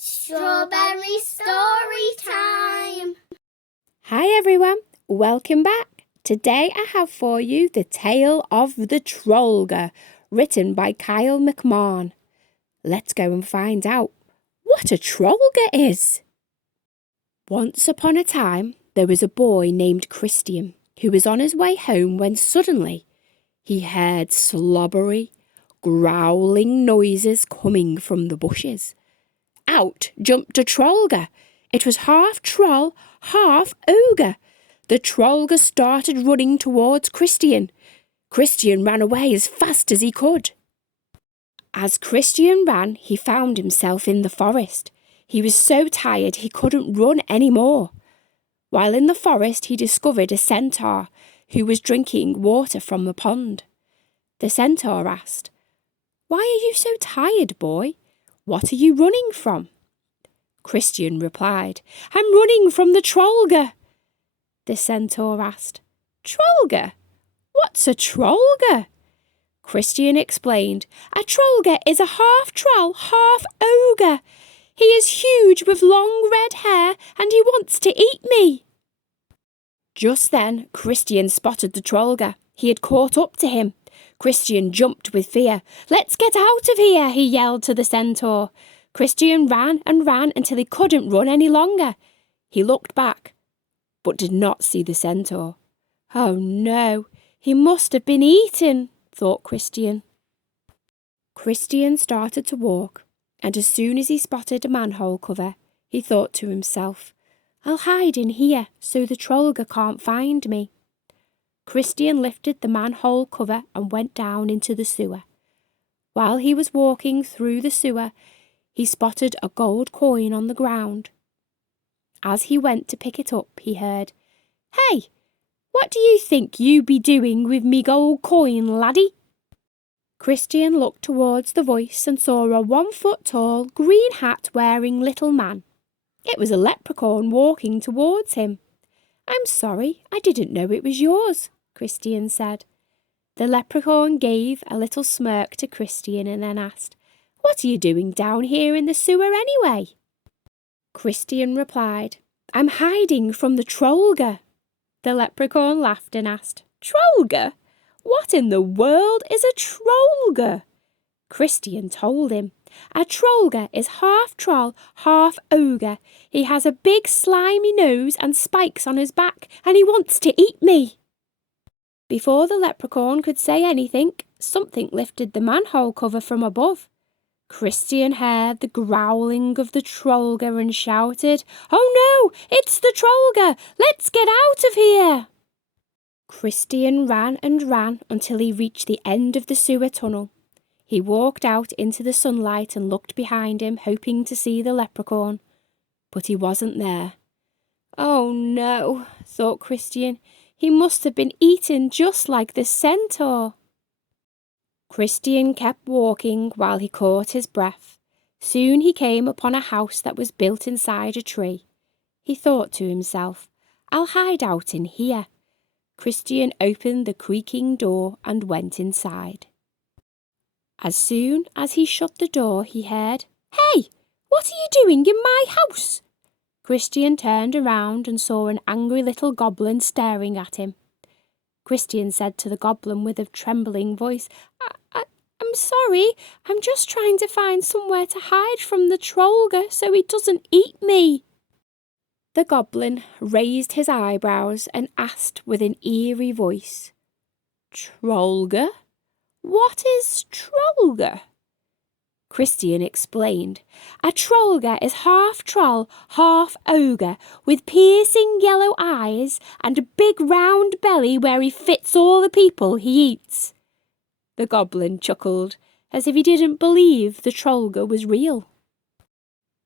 Strawberry Story Time! Hi everyone, welcome back. Today I have for you the tale of the Trollgre, written by Kyle McMahon. Let's go and find out what a Trollgre is. Once upon a time, there was a boy named Christian who was on his way home when suddenly he heard slobbery, growling noises coming from the bushes. Out jumped a Trollgre. It was half troll, half ogre. The Trollgre started running towards Christian. Christian ran away as fast as he could. As Christian ran, he found himself in the forest. He was so tired he couldn't run any more. While in the forest, he discovered a centaur who was drinking water from the pond. The centaur asked, "Why are you so tired, boy? What are you running from?" Christian replied, "I'm running from the Trollgre." The centaur asked, "Trollgre? What's a Trollgre?" Christian explained, "A Trollgre is a half troll, half ogre. He is huge with long red hair and he wants to eat me." Just then, Christian spotted the Trollgre. He had caught up to him. Christian jumped with fear. "Let's get out of here," he yelled to the centaur. Christian ran and ran until he couldn't run any longer. He looked back, but did not see the centaur. "Oh no, he must have been eaten," thought Christian. Christian started to walk, and as soon as he spotted a manhole cover, he thought to himself, "I'll hide in here so the Trollgre can't find me." Christian lifted the manhole cover and went down into the sewer. While he was walking through the sewer, he spotted a gold coin on the ground. As he went to pick it up, he heard, "Hey, what do you think you be doing with me gold coin, laddie?" Christian looked towards the voice and saw a 1-foot-tall, green hat-wearing little man. It was a leprechaun walking towards him. "I'm sorry, I didn't know it was yours," Christian said. The leprechaun gave a little smirk to Christian and then asked, "What are you doing down here in the sewer anyway?" Christian replied, "I'm hiding from the Trollgre." The leprechaun laughed and asked, "Trollgre? What in the world is a Trollgre?" Christian told him, "A Trollgre is half troll, half ogre. He has a big slimy nose and spikes on his back, and he wants to eat me." Before the leprechaun could say anything, something lifted the manhole cover from above. Christian heard the growling of the Trollgre and shouted, "Oh no, it's the Trollgre! Let's get out of here!" Christian ran and ran until he reached the end of the sewer tunnel. He walked out into the sunlight and looked behind him, hoping to see the leprechaun. But he wasn't there. "Oh no," thought Christian. "He must have been eaten just like the centaur." Christian kept walking while he caught his breath. Soon he came upon a house that was built inside a tree. He thought to himself, "I'll hide out in here." Christian opened the creaking door and went inside. As soon as he shut the door, he heard, "Hey, what are you doing in my house?" Christian turned around and saw an angry little goblin staring at him. Christian said to the goblin with a trembling voice, I'm sorry, I'm just trying to find somewhere to hide from the Trollgre so he doesn't eat me." The goblin raised his eyebrows and asked with an eerie voice, "Trollgre? What is Trollgre?" Christian explained, "A Trollgre is half troll, half ogre, with piercing yellow eyes and a big round belly where he fits all the people he eats." The goblin chuckled, as if he didn't believe the Trollgre was real.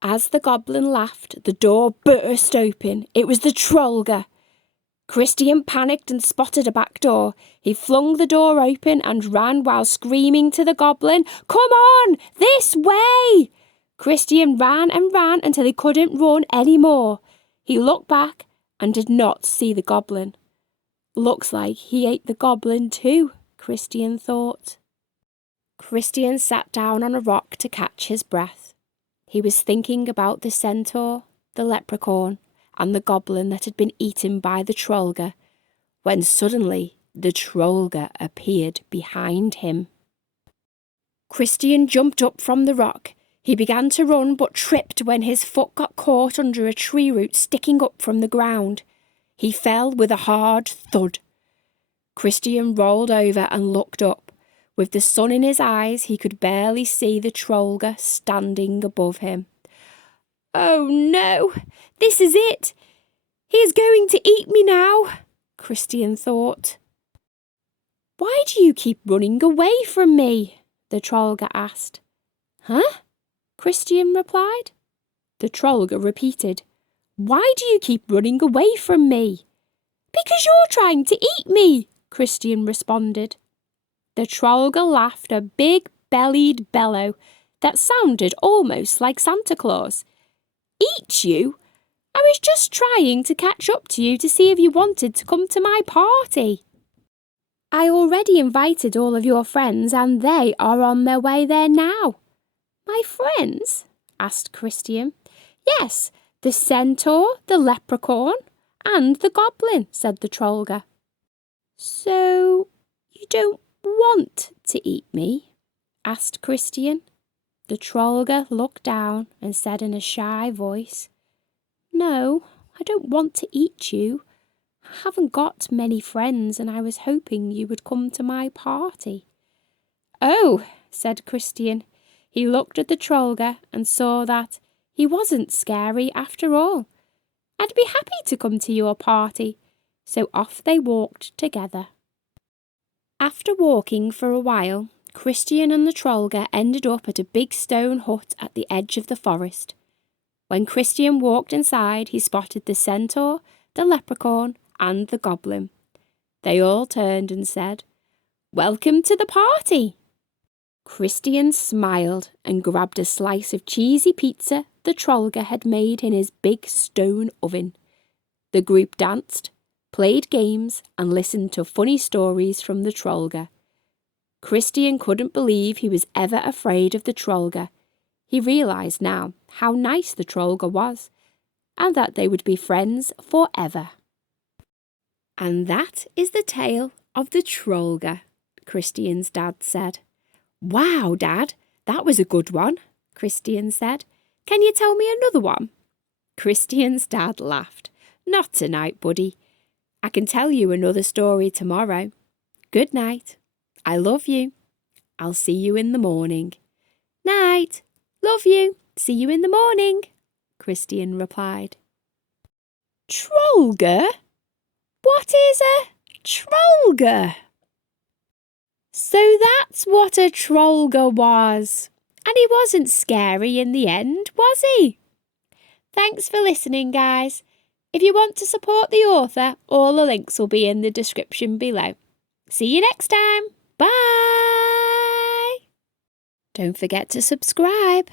As the goblin laughed, the door burst open. It was the Trollgre. Christian panicked and spotted a back door. He flung the door open and ran while screaming to the goblin, "Come on, this way!" Christian ran and ran until he couldn't run any more. He looked back and did not see the goblin. Looks like he ate the goblin too, Christian thought. Christian sat down on a rock to catch his breath. He was thinking about the centaur, the leprechaun, and the goblin that had been eaten by the Trollgre, when suddenly the Trollgre appeared behind him. Christian jumped up from the rock. He began to run but tripped when his foot got caught under a tree root sticking up from the ground. He fell with a hard thud. Christian rolled over and looked up. With the sun in his eyes, he could barely see the Trollgre standing above him. "Oh no, this is it! He is going to eat me now," Christian thought. "Why do you keep running away from me?" the Trollgre asked. "Huh?" Christian replied. The Trollgre repeated, "Why do you keep running away from me?" "Because you're trying to eat me," Christian responded. The Trollgre laughed a big-bellied bellow that sounded almost like Santa Claus. "Eat you? I was just trying to catch up to you to see if you wanted to come to my party." "I already invited all of your friends and they are on their way there now." "My friends?" asked Christian. "Yes, the centaur, the leprechaun, and the goblin," said the Trollgre. "So you don't want to eat me?" asked Christian. The Trollgre looked down and said in a shy voice, "No, I don't want to eat you. I haven't got many friends and I was hoping you would come to my party." "Oh," said Christian. He looked at the Trollgre and saw that he wasn't scary after all. "I'd be happy to come to your party." So off they walked together. After walking for a while, Christian and the Trollgre ended up at a big stone hut at the edge of the forest. When Christian walked inside, he spotted the centaur, the leprechaun, and the goblin. They all turned and said, "Welcome to the party." Christian smiled and grabbed a slice of cheesy pizza the Trollgre had made in his big stone oven. The group danced, played games, and listened to funny stories from the Trollgre. Christian couldn't believe he was ever afraid of the Trollgre. He realised now how nice the Trollgre was, and that they would be friends forever. "And that is the tale of the Trollgre," Christian's dad said. "Wow, Dad, that was a good one," Christian said. "Can you tell me another one?" Christian's dad laughed. "Not tonight, buddy. I can tell you another story tomorrow. Good night. I love you. I'll see you in the morning." "Night. Love you. See you in the morning," Christian replied. Trollgre? What is a Trollgre? So that's what a Trollgre was. And he wasn't scary in the end, was he? Thanks for listening, guys. If you want to support the author, all the links will be in the description below. See you next time. Bye! Don't forget to subscribe.